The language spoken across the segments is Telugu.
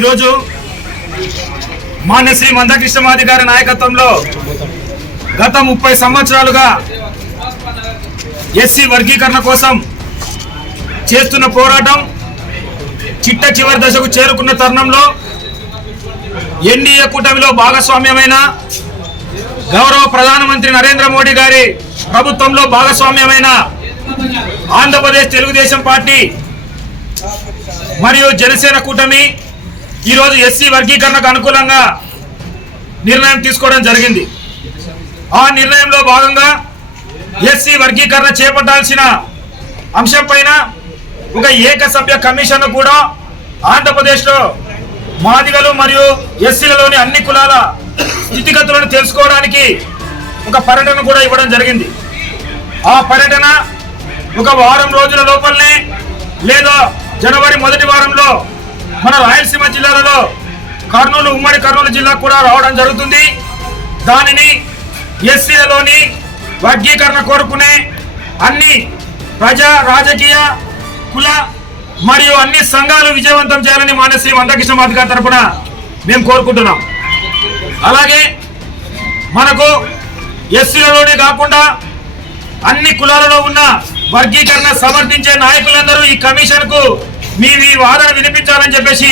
ఈరోజు మాన్య శ్రీ మందకృష్ణమాది గారి నాయకత్వంలో గత 30 సంవత్సరాలుగా ఎస్సీ వర్గీకరణ కోసం చేస్తున్న పోరాటం చిట్ట చివరి దశకు చేరుకున్న తరుణంలో ఎన్డీఏ కూటమిలో భాగస్వామ్యమైన గౌరవ ప్రధానమంత్రి నరేంద్ర మోడీ గారి ప్రభుత్వంలో భాగస్వామ్యమైన ఆంధ్రప్రదేశ్ తెలుగుదేశం పార్టీ మరియు జనసేన కూటమి ఈరోజు ఎస్సీ వర్గీకరణకు అనుకూలంగా నిర్ణయం తీసుకోవడం జరిగింది. ఆ నిర్ణయంలో భాగంగా ఎస్సీ వర్గీకరణ చేపట్టాల్సిన అంశంపైన ఒక ఏకసభ్య కమిషన్ కూడా ఆంధ్రప్రదేశ్లో మాదిగలు మరియు ఎస్సీలలోని అన్ని కులాల స్థితిగతులను తెలుసుకోవడానికి ఒక పర్యటన కూడా ఇవ్వడం జరిగింది. ఆ పర్యటన ఒక వారం రోజుల లోపలనే లేదా జనవరి మొదటి వారంలో మన రాయలసీమ జిల్లాలలో ఉమ్మడి కర్నూలు జిల్లా కూడా రావడం జరుగుతుంది. దానిని ఎస్సీలలోని వర్గీకరణ కోరుకునే అన్ని ప్రజా రాజకీయ కుల మరియు అన్ని సంఘాలు విజయవంతం చేయాలని మాన్య శ్రీ మందకృష్ణమాది గారి తరఫున మేము కోరుకుంటున్నాం. అలాగే మనకు ఎస్సీలలోనే కాకుండా అన్ని కులాలలో ఉన్న వర్గీకరణ సమర్థించే నాయకులందరూ ఈ కమిషన్ కు మీ వాదన వినిపించాలని చెప్పేసి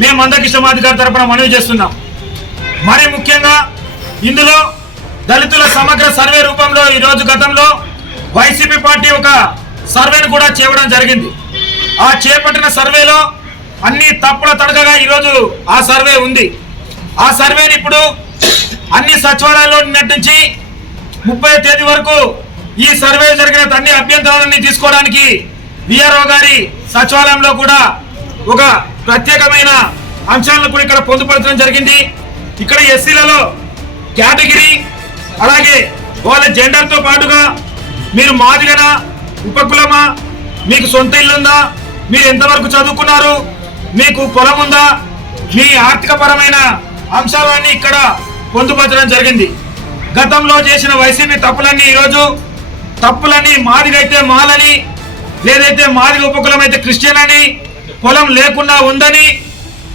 మేము మందకృష్ణమాది గారి తరఫున మనవి చేస్తున్నాం. మరి ముఖ్యంగా ఇందులో దళితుల సమగ్ర సర్వే రూపంలో ఈరోజు గతంలో వైసీపీ పార్టీ ఒక సర్వేను కూడా చేయడం జరిగింది. ఆ చేపట్టిన సర్వేలో అన్ని తప్పుల తడకగా ఈరోజు ఆ సర్వే ఉంది. ఆ సర్వేని ఇప్పుడు అన్ని సచివాలయాల్లో నిన్నటి నుంచి 30వ తేదీ వరకు ఈ సర్వే జరిగిన అన్ని అభ్యంతరాలన్నీ తీసుకోవడానికి విఆర్ఓ గారి సచివాలయంలో కూడా ఒక ప్రత్యేకమైన అంశాలను కూడా ఇక్కడ పొందుపరచడం జరిగింది. ఇక్కడ ఎస్సీలలో కేటగిరీ అలాగే వాళ్ళ జెండర్తో పాటుగా మీరు మాదిగనా ఉపకులమా, మీకు సొంత ఇల్లుందా, మీరు ఎంతవరకు చదువుకున్నారు, మీకు పొలం ఉందా, మీ ఆర్థిక పరమైన అంశాలన్నీ ఇక్కడ పొందుపరచడం జరిగింది. గతంలో చేసిన వైసీపీ తప్పులన్నీ ఈరోజు తప్పులని మాదిగైతే మాలని, లేదైతే మాదిగ ఉపకులం అయితే క్రిస్టియన్ అని, పొలం లేకుండా ఉందని,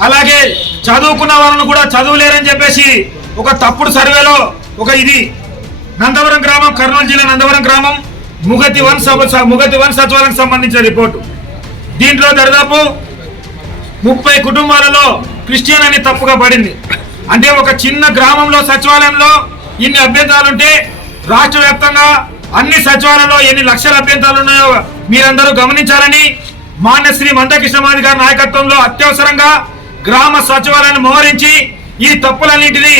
అలాగే చదువుకున్న వాళ్ళను కూడా చదువులేరని చెప్పేసి ఒక తప్పుడు సర్వేలో ఇది నందవరం గ్రామం, కర్నూలు జిల్లా నందవరం గ్రామం ముగతి వన్ సచివాలయానికి సంబంధించిన రిపోర్టు. దీంట్లో దాదాపు 30 కుటుంబాలలో క్రిస్టియన్ అని తప్పుగా పడింది. అంటే ఒక చిన్న గ్రామంలో సచివాలయంలో ఇన్ని అభ్యంతరాలుంటే రాష్ట్ర వ్యాప్తంగా అన్ని సచివాలయంలో ఎన్ని లక్షల అభ్యంతరాలు ఉన్నాయో మీరందరూ గమనించాలని మాన్య శ్రీ మందకృష్ణమాది గారి నాయకత్వంలో అత్యవసరంగా గ్రామ సచివాలయాన్ని మోహరించి ఈ తప్పులన్నింటినీ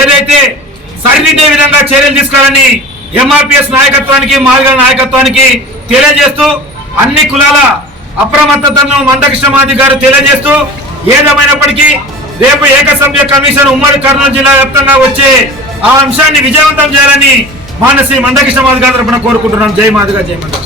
ఏదైతే సరిదిద్దే విధంగా చర్యలు తీసుకోవాలని ఎంఆర్పిఎస్ నాయకత్వానికి మాదిగల నాయకత్వానికి తెలియజేస్తూ అన్ని కులాల అప్రమత్తతను మందకృష్ణమాది గారు తెలియజేస్తూ ఏదేమైనప్పటికీ రేపు ఏకసభ్య కమిషన్ ఉమ్మడి కర్నూలు జిల్లా వ్యాప్తంగా వచ్చే ఆ అంశాన్ని విజయవంతం చేయాలని మాన్య శ్రీ మందకృష్ణమాది గారి తరపున కోరుకుంటున్నాం. జై మాదిగ, జై మందకృష్ణ.